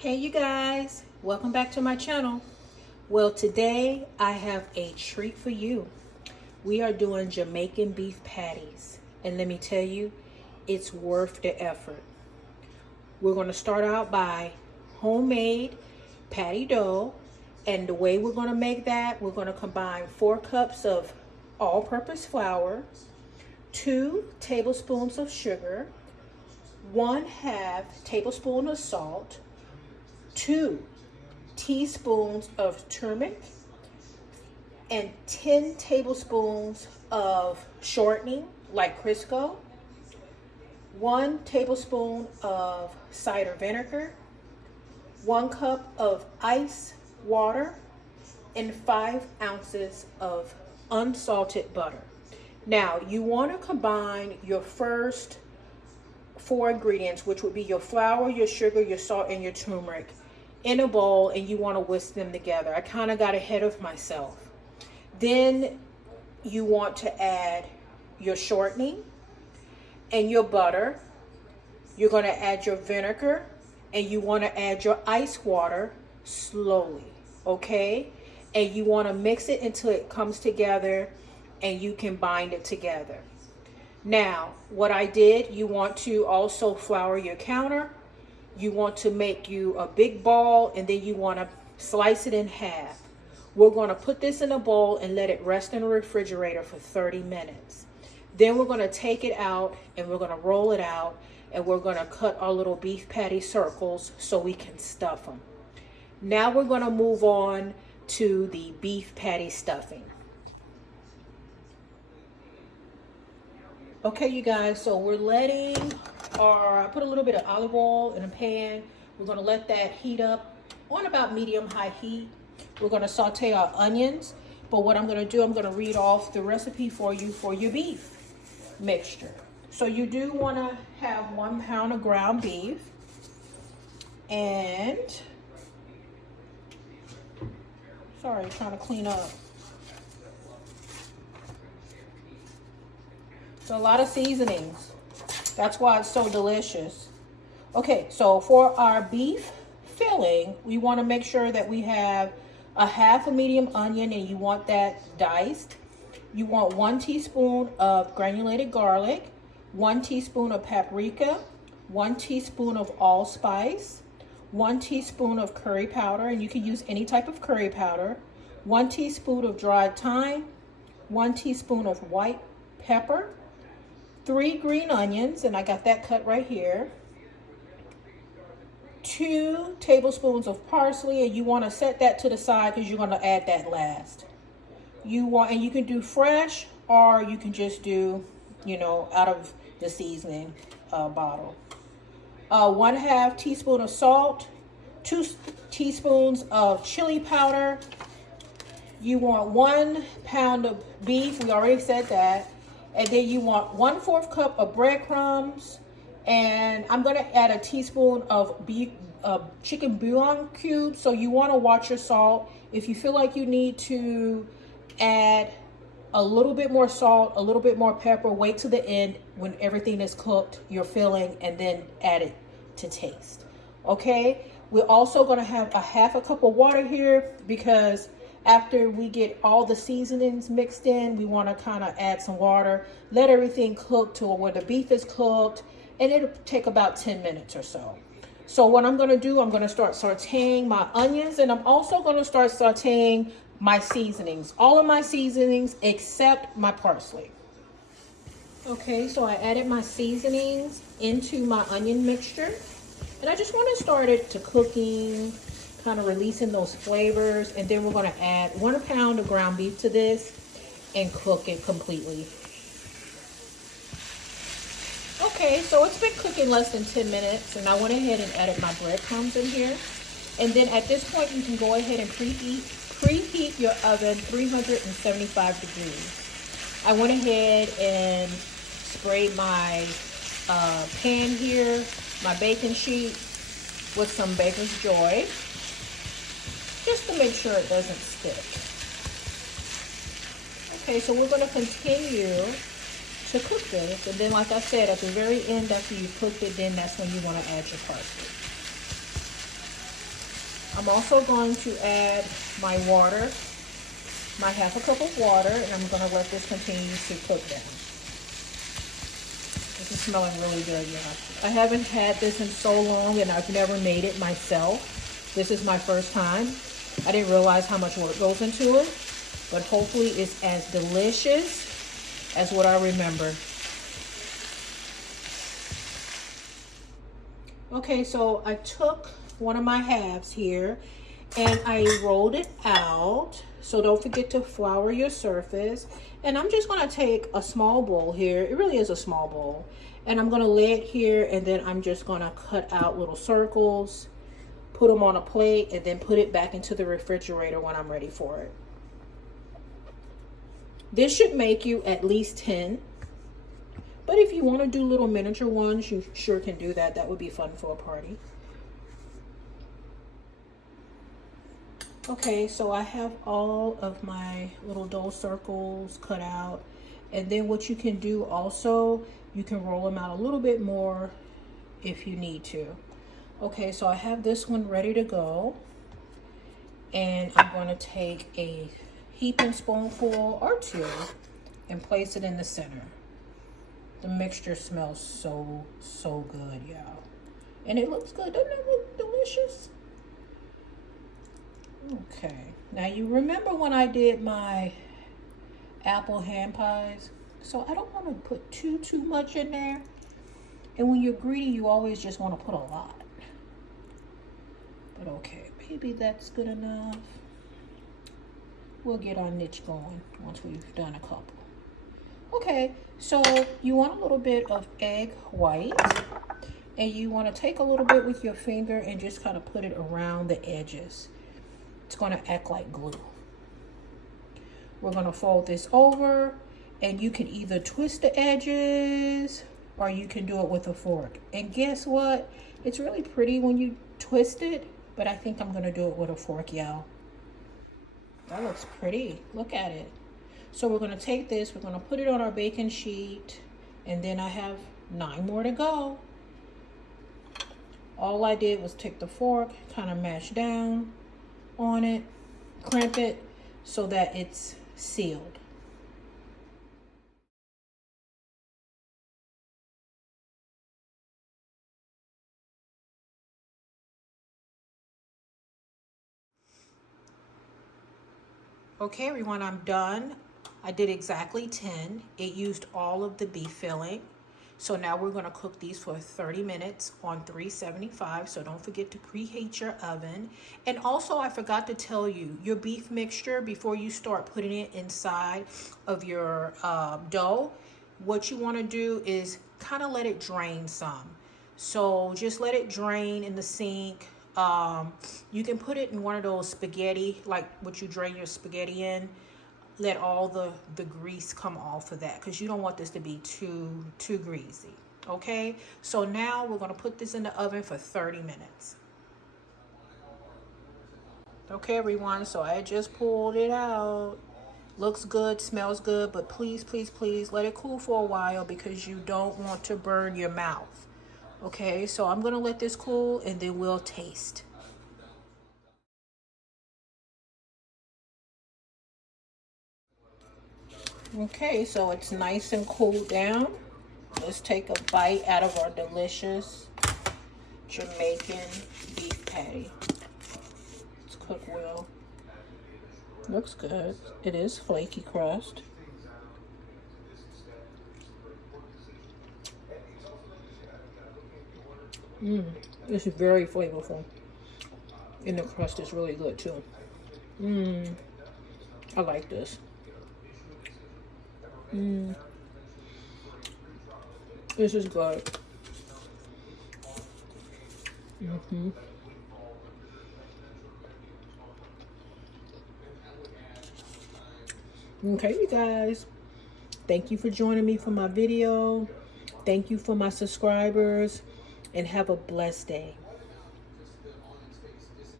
Hey you guys, welcome back to my channel. Well, today I have a treat for you. We are doing Jamaican beef patties, and let me tell you, it's worth the effort. We're going to start out by homemade patty dough, and the way we're going to make that, we're going to combine 4 cups of all-purpose flour, 2 tablespoons of sugar, 1/2 tablespoon of salt, 2 teaspoons of turmeric, and 10 tablespoons of shortening like Crisco, 1 tablespoon of cider vinegar, 1 cup of ice water, and 5 ounces of unsalted butter. Now, you want to combine your first 4 ingredients, which would be your flour, your sugar, your salt, and your turmeric, in a bowl, and you want to whisk them together. I kind of got ahead of myself. Then you want to add your shortening and your butter. You're going to add your vinegar, and you want to add your ice water slowly, okay? And you want to mix it until it comes together and you can bind it together. Now, what I did, you want to also flour your counter. You want to make you a big ball, and then you want to slice it in half. We're going to put this in a bowl and let it rest in the refrigerator for 30 minutes. Then we're going to take it out and we're going to roll it out, and we're going to cut our little beef patty circles so we can stuff them. Now we're going to move on to the beef patty stuffing. Okay, you guys, so we're letting I put a little bit of olive oil in a pan. We're going to let that heat up on about medium-high heat. We're going to saute our onions, but what I'm going to do, I'm going to read off the recipe for you for your beef mixture. So you do want to have 1 pound of ground beef, and sorry, trying to clean up. So a lot of seasonings. That's why it's so delicious. Okay, so for our beef filling, we want to make sure that we have a 1/2 medium onion, and you want that diced. You want 1 teaspoon of granulated garlic, 1 teaspoon of paprika, 1 teaspoon of allspice, 1 teaspoon of curry powder, and you can use any type of curry powder, 1 teaspoon of dried thyme, 1 teaspoon of white pepper, 3 green onions, and I got that cut right here, 2 tablespoons of parsley, and you want to set that to the side because you're going to add that last. And you can do fresh, or you can just do, out of the seasoning bottle. 1/2 teaspoon of salt, 2 teaspoons of chili powder. You want 1 pound of beef. We already said that. And then you want 1/4 cup of breadcrumbs, and I'm going to add a teaspoon of chicken bouillon cubes. So you want to watch your salt. If you feel like you need to add a little bit more salt, a little bit more pepper, wait to the end when everything is cooked, your filling, and then add it to taste. Okay, we're also going to have a 1/2 cup of water here, because after we get all the seasonings mixed in, we want to kind of add some water, let everything cook to where the beef is cooked, and it'll take about 10 minutes or so. So what I'm going to do, I'm going to start sauteing my onions, and I'm also going to start sauteing my seasonings, all of my seasonings except my parsley. Okay, so I added my seasonings into my onion mixture, and I just want to start it to cooking, kind of releasing those flavors, and then we're going to add 1 pound of ground beef to this and cook it completely. Okay, so it's been cooking less than 10 minutes, and I went ahead and added my breadcrumbs in here. And then at this point, you can go ahead and preheat your oven 375 degrees. I went ahead and sprayed my pan here, my baking sheet, with some Baker's Joy, just to make sure it doesn't stick. Okay, so we're going to continue to cook this, and then like I said, at the very end after you cooked it, then that's when you want to add your parsley. I'm also going to add my water, my half a cup of water, and I'm going to let this continue to cook down. This is smelling really good, y'all. I haven't had this in so long, and I've never made it myself. This is my first time. I didn't realize how much work goes into it, but hopefully it's as delicious as what I remember. Okay, so I took one of my halves here and I rolled it out. So don't forget to flour your surface. And I'm just gonna take a small bowl here. It really is a small bowl. And I'm gonna lay it here, and then I'm just gonna cut out little circles, put them on a plate, and then put it back into the refrigerator when I'm ready for it. This should make you at least 10. But if you want to do little miniature ones, you sure can do that. That would be fun for a party. Okay, so I have all of my little dough circles cut out. And then what you can do also, you can roll them out a little bit more if you need to. Okay, so I have this one ready to go. And I'm going to take a heaping spoonful or two and place it in the center. The mixture smells so good, y'all. And it looks good. Doesn't it look delicious? Okay. Now you remember when I did my apple hand pies? So I don't want to put too much in there. And when you're greedy, you always just want to put a lot. But okay, maybe that's good enough. We'll get our niche going once we've done a couple. Okay, so you want a little bit of egg white, and you want to take a little bit with your finger and just kind of put it around the edges. It's going to act like glue. We're going to fold this over, and you can either twist the edges or you can do it with a fork. And guess what? It's really pretty when you twist it, but I think I'm going to do it with a fork, y'all. That looks pretty. Look at it. So we're going to take this, we're going to put it on our baking sheet, and then I have 9 more to go. All I did was take the fork, kind of mash down on it, crimp it so that it's sealed. Okay, everyone, I'm done. I did exactly 10. It used all of the beef filling. So now we're going to cook these for 30 minutes on 375. So don't forget to preheat your oven. And also, I forgot to tell you, your beef mixture, before you start putting it inside of your dough, what you want to do is kind of let it drain some. So just let it drain in the sink. You can put it in one of those spaghetti, like what you drain your spaghetti in. Let all the grease come off of that, because you don't want this to be too greasy. Okay, so now we're going to put this in the oven for 30 minutes. Okay, everyone, so I just pulled it out. Looks good, smells good, but please let it cool for a while, because you don't want to burn your mouth. Okay, so I'm going to let this cool, and then we'll taste. Okay, so it's nice and cooled down. Let's take a bite out of our delicious Jamaican beef patty. It's cooked well. Looks good. It is flaky crust. It's very flavorful. And the crust is really good too. I like this. This is good. Okay, you guys. Thank you for joining me for my video. Thank you for my subscribers. And have a blessed day.